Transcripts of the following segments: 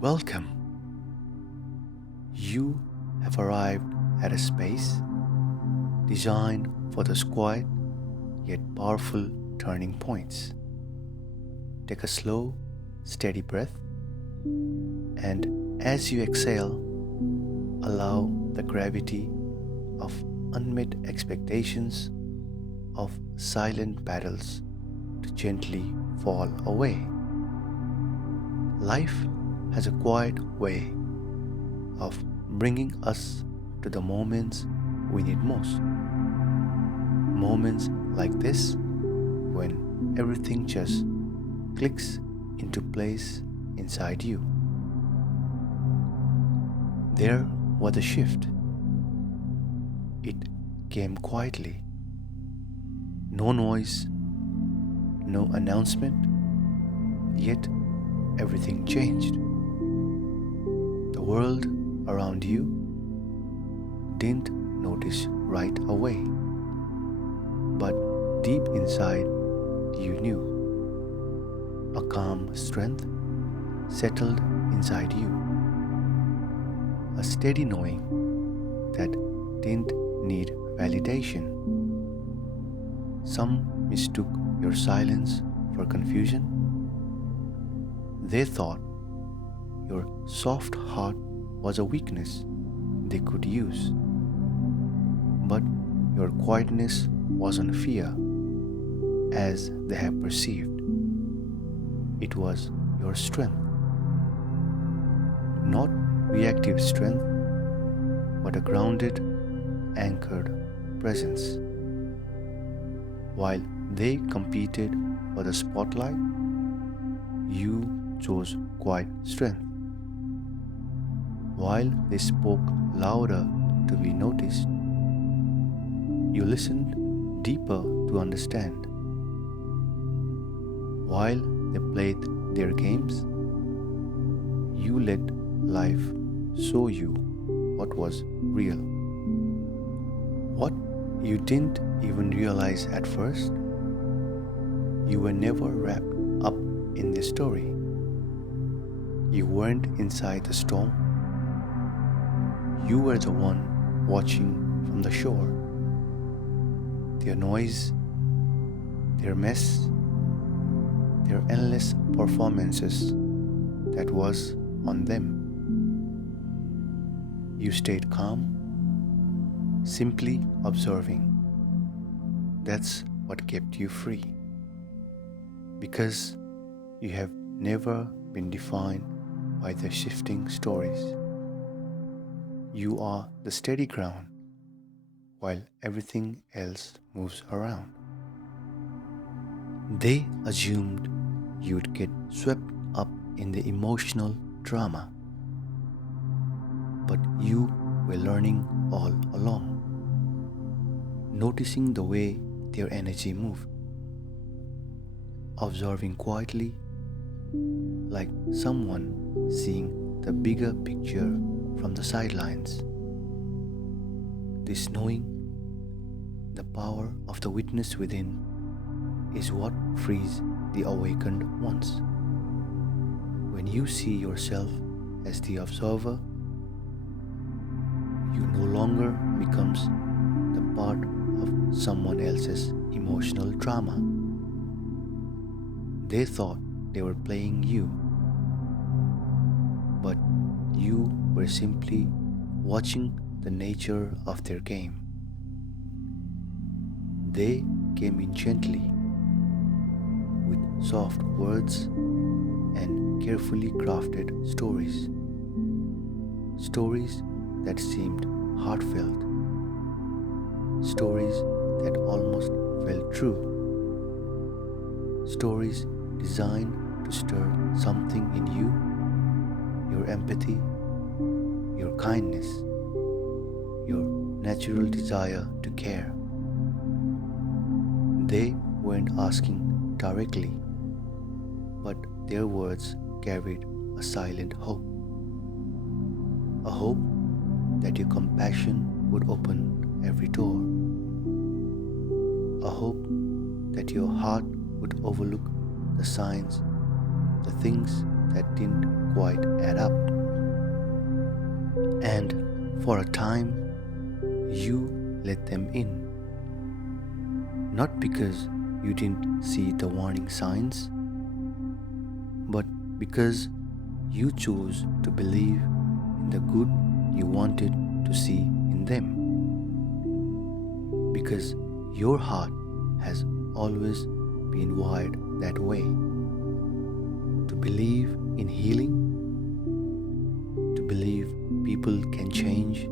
Welcome. You have arrived at a space designed for those quiet yet powerful turning points. Take a slow, steady breath, and as you exhale, allow the gravity of unmet expectations, of silent battles to gently fall away. Life has a quiet way of bringing us to the moments we need most. Moments like this, when everything just clicks into place inside you. There was a shift. It came quietly. No noise, no announcement, yet everything changed. The world around you didn't notice right away, but deep inside you knew. A calm strength settled inside you, a steady knowing that didn't need validation. Some mistook your silence for confusion. They thought your soft heart was a weakness they could use. But your quietness wasn't fear, as they have perceived. It was your strength. Not reactive strength, but a grounded, anchored presence. While they competed for the spotlight, you chose quiet strength. While they spoke louder to be noticed, you listened deeper to understand. While they played their games, you let life show you what was real. What you didn't even realize at first, you were never wrapped up in the story. You weren't inside the storm. You were the one watching from the shore. Their noise, their mess, their endless performances, that was on them. You stayed calm, simply observing. That's what kept you free. Because you have never been defined by the shifting stories. You are the steady ground while everything else moves around. They assumed you'd get swept up in the emotional drama, but you were learning all along, noticing the way their energy moved, observing quietly like someone seeing the bigger picture from the sidelines. This knowing, the power of the witness within, is what frees the awakened ones. When you see yourself as the observer, you no longer becomes the part of someone else's emotional drama. They thought they were playing you, but you were simply watching the nature of their game. They came in gently, with soft words and carefully crafted stories. Stories that seemed heartfelt. Stories that almost felt true. Stories designed to stir something in you, your empathy, your kindness, your natural desire to care. They weren't asking directly, but their words carried a silent hope. A hope that your compassion would open every door. A hope that your heart would overlook the signs, the things that didn't quite add up. And for a time, you let them in. Not because you didn't see the warning signs, but because you chose to believe in the good you wanted to see in them. Because your heart has always been wired that way, to believe in healing, to believe people can change,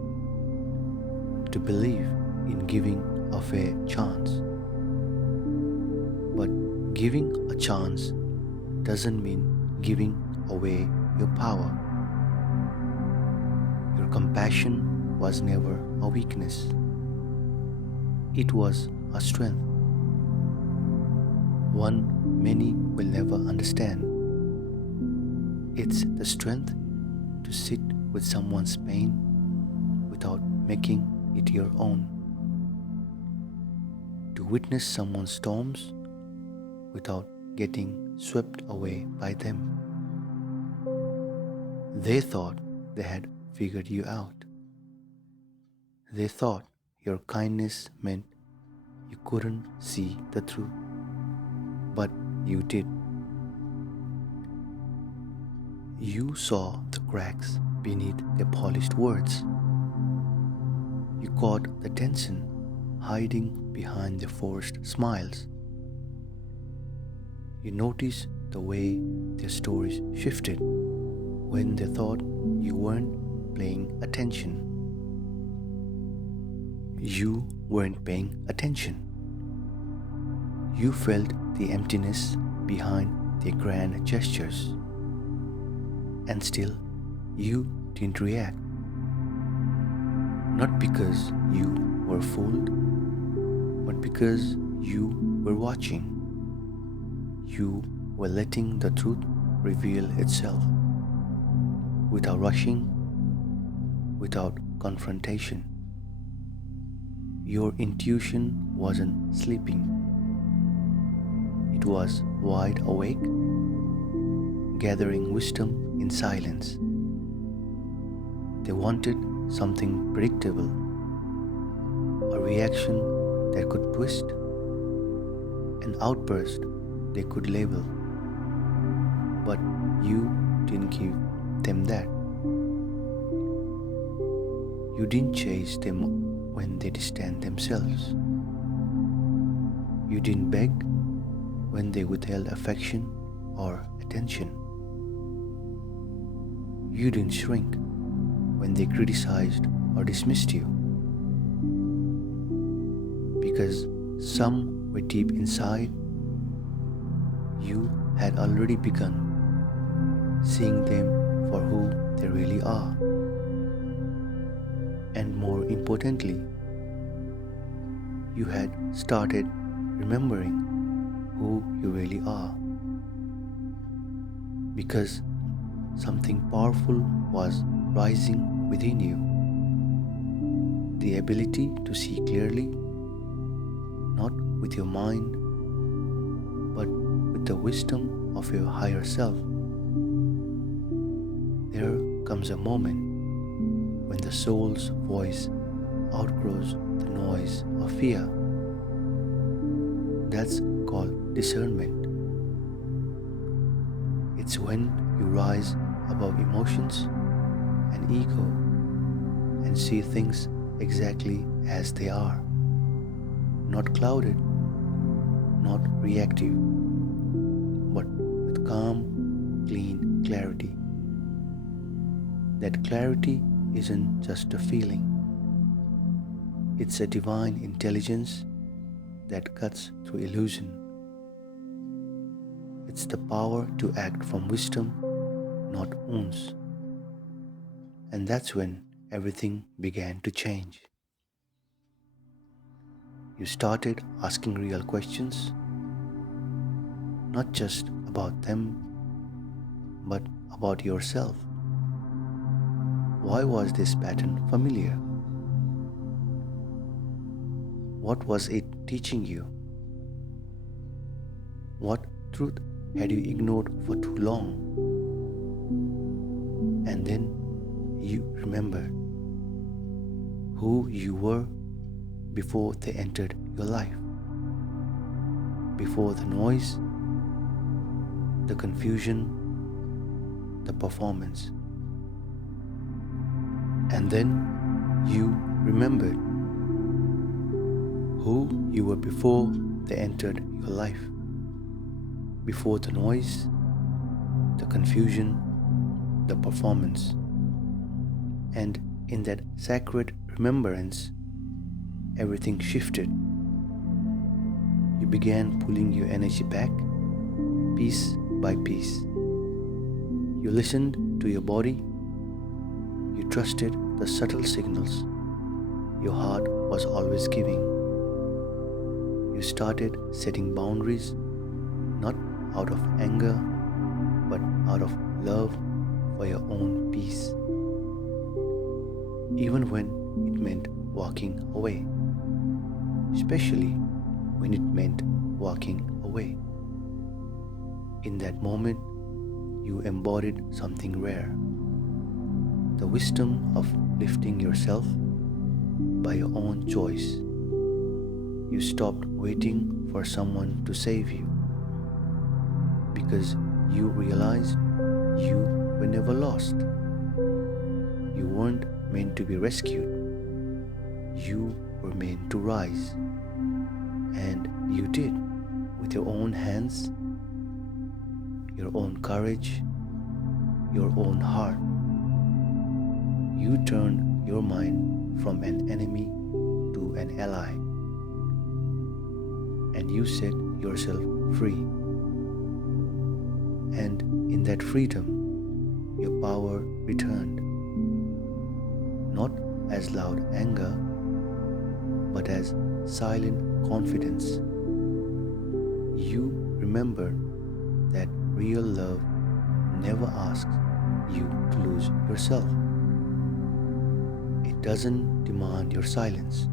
to believe in giving a fair chance. But giving a chance doesn't mean giving away your power. Your compassion was never a weakness, it was a strength, one many will never understand. It's the strength to sit with someone's pain without making it your own, to witness someone's storms without getting swept away by them. They thought they had figured you out. They thought your kindness meant you couldn't see the truth, but you did. You saw the cracks beneath their polished words. You caught the tension hiding behind their forced smiles. You noticed the way their stories shifted when they thought you weren't paying attention. You weren't paying attention. You felt the emptiness behind their grand gestures. And still, you didn't react. Not because you were fooled, but because you were watching. You were letting the truth reveal itself without rushing, without confrontation. Your intuition wasn't sleeping, it was wide awake, gathering wisdom in silence. They wanted something predictable, a reaction that could twist, an outburst they could label. But you didn't give them that. You didn't chase them when they distanced themselves. You didn't beg when they withheld affection or attention. You didn't shrink when they criticized or dismissed you. Because somewhere deep inside, you had already begun seeing them for who they really are. And more importantly, you had started remembering who you really are. Because something powerful was rising within you. The ability to see clearly, not with your mind, but with the wisdom of your higher self. There comes a moment when the soul's voice outgrows the noise of fear. That's called discernment. It's when you rise above emotions and ego and see things exactly as they are, not clouded, not reactive, but with calm, clean clarity. That clarity isn't just a feeling, it's a divine intelligence that cuts through illusion. It's the power to act from wisdom, not wounds. And that's when everything began to change. You started asking real questions, not just about them, but about yourself. Why was this pattern familiar? What was it teaching you? What truth had you ignored for too long? And then you remembered who you were before they entered your life, before the noise, the confusion, the performance. And then you remembered who you were before they entered your life, before the noise, the confusion, the performance. And in that sacred remembrance, everything shifted. You began pulling your energy back, piece by piece. You listened to your body. You trusted the subtle signals your heart was always giving. You started setting boundaries, not out of anger, but out of love for your own peace. Even when it meant walking away, especially when it meant walking away. In that moment, you embodied something rare, the wisdom of lifting yourself by your own choice. You stopped waiting for someone to save you because you realized you were never lost. You weren't meant to be rescued. You were meant to rise. And you did, with your own hands, your own courage, your own heart. You turned your mind from an enemy to an ally. And you set yourself free. And in that freedom, your power returned. Not as loud anger, but as silent confidence. You remember that real love never asks you to lose yourself. It doesn't demand your silence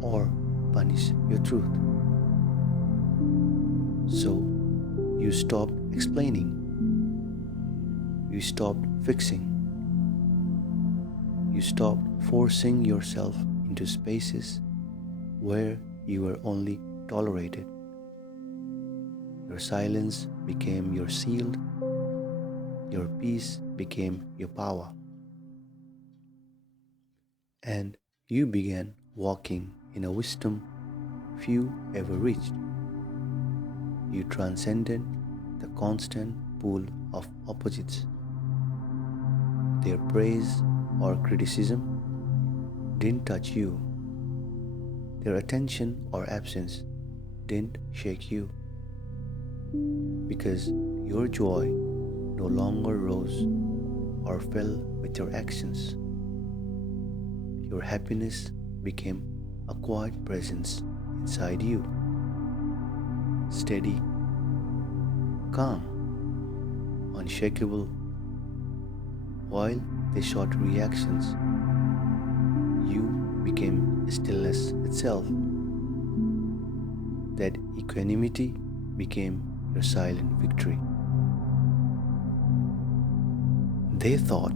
or punish your truth. So you stopped explaining. You stopped fixing. You stopped forcing yourself into spaces where you were only tolerated. Your silence became your shield. Your peace became your power. And you began walking in a wisdom few ever reached. You transcended the constant pull of opposites. Their praise or criticism didn't touch you. Their attention or absence didn't shake you. Because your joy no longer rose or fell with your actions. Your happiness became a quiet presence inside you. Steady, calm, unshakable. While they shot reactions, you became stillness itself. That equanimity became your silent victory. They thought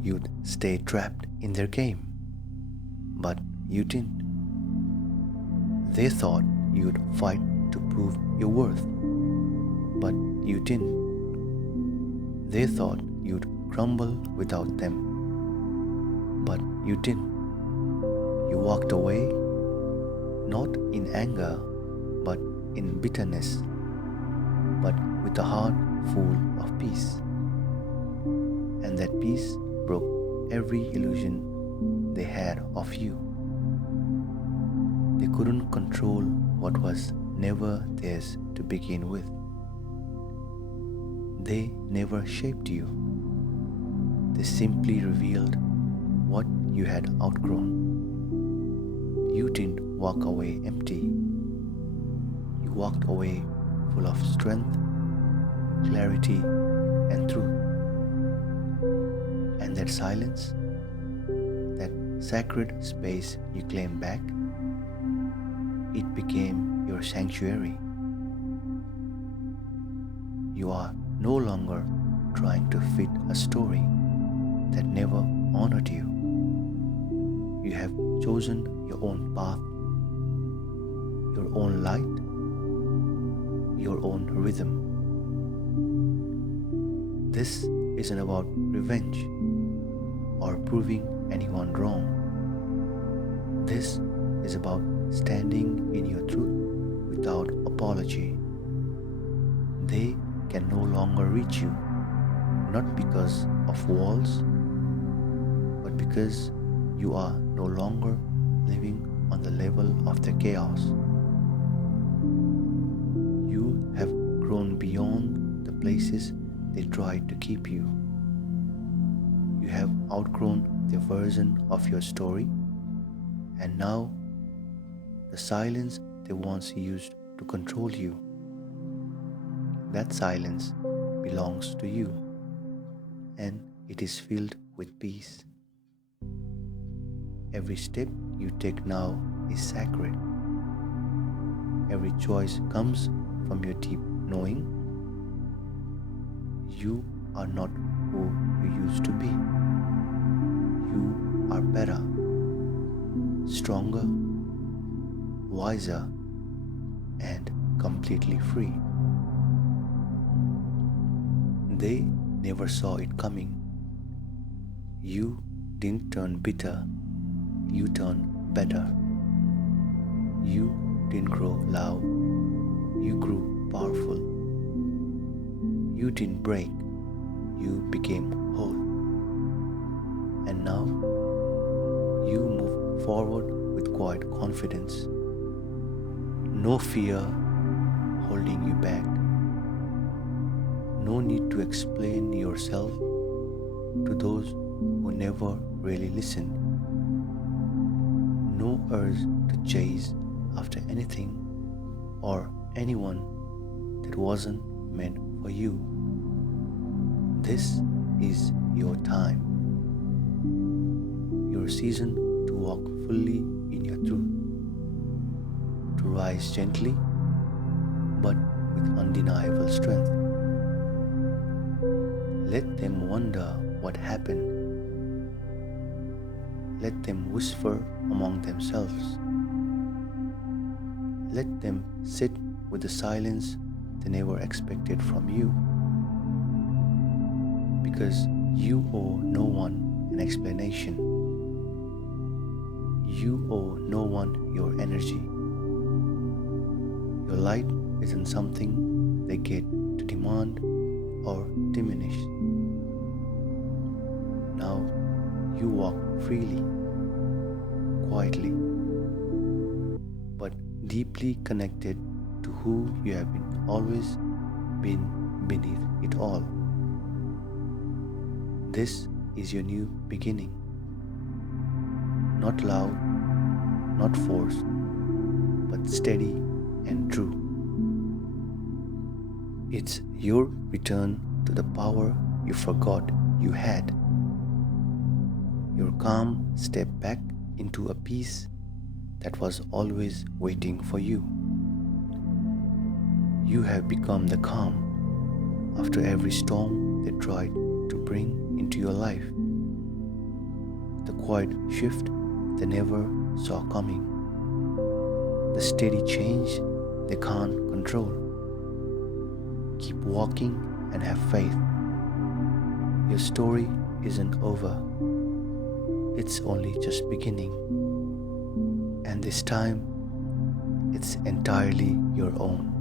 you'd stay trapped in their game, but you didn't. They thought you'd fight to prove your worth, but you didn't. They thought you'd crumble without them, but you didn't. You walked away, not in anger, but in bitterness, but with a heart full of peace. And that peace broke every illusion they had of you. They couldn't control what was never theirs to begin with. They never shaped you. They simply revealed what you had outgrown. You didn't walk away empty. You walked away full of strength, clarity, and truth. And that silence, that sacred space you claimed back, it became your sanctuary. You are no longer trying to fit a story. that never honored you. You have chosen your own path, your own light, your own rhythm. This isn't about revenge or proving anyone wrong. This is about standing in your truth without apology. They can no longer reach you, not because of walls, but because you are no longer living on the level of the chaos. You have grown beyond the places they tried to keep you. You have outgrown the version of your story, and now the silence they once used to control you. That silence belongs to you, and it is filled with peace. Every step you take now is sacred. Every choice comes from your deep knowing. You are not who you used to be. You are better, stronger, wiser, and completely free. They never saw it coming. You didn't turn bitter, you turned better. You didn't grow loud, you grew powerful. You didn't break, you became whole. And now you move forward with quiet confidence. No fear holding you back. No need to explain yourself to those who never really listened. No urge to chase after anything or anyone that wasn't meant for you. This is your time, your season to walk fully in your truth, to rise gently but with undeniable strength. Let them wonder what happened. Let them whisper among themselves. Let them sit with the silence they never expected from you. Because you owe no one an explanation. You owe no one your energy. Your light isn't something they get to demand or diminish. Now you walk freely, quietly, but deeply connected to who you have always been beneath it all. This is your new beginning. Not loud, not forced, but steady and true. It's your return to the power you forgot you had. Your calm step back into a peace that was always waiting for you. You have become the calm after every storm they tried to bring into your life. The quiet shift they never saw coming. The steady change they can't control. Keep walking and have faith. Your story isn't over. It's only just beginning. And this time, it's entirely your own.